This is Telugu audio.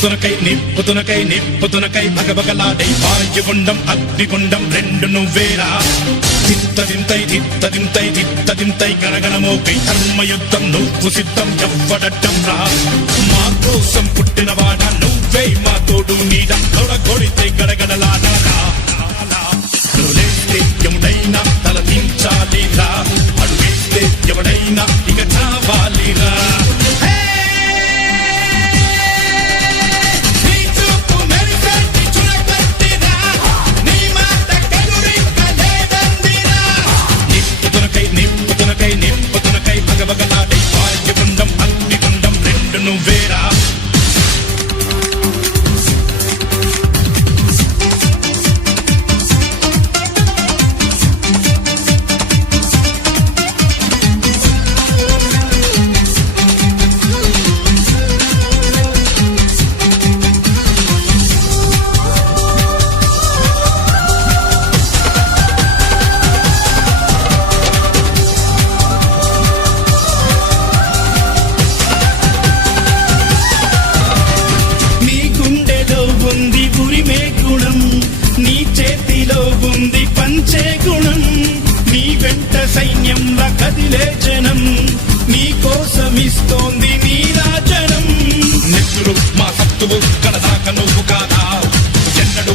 నిప్పుతునకై భగభగలాడై వాయుగుండం అగ్నిగుండం రెండు నువ్వేరా తిత్తదింతై గణగణమోకై ధర్మయుద్ధం నువ్వు సిద్ధం ఎవ్వడట్టం రా మా కోసం పుట్టినవాడా నువ్వే మా తోడు నీడ కొడితే గడగడలాడారా ఎవడైనా తల దించాలిరా అడుగేస్తే ఎవడైనా ఇక చావాలిరా నిప్పుతునకై భగభగలాడై వాయుగుండం అగ్నిగుండం రెండు నువ్వేరా నీ చేతిలో ఉంది పంచే గుణం నీ వెంట సైన్యంలా కదిలే జనం నీ కోసమిస్తోంది నీ రాజనం నెత్తురు మా సత్తువు కడదాక నువ్వు కాదా ఎన్నడు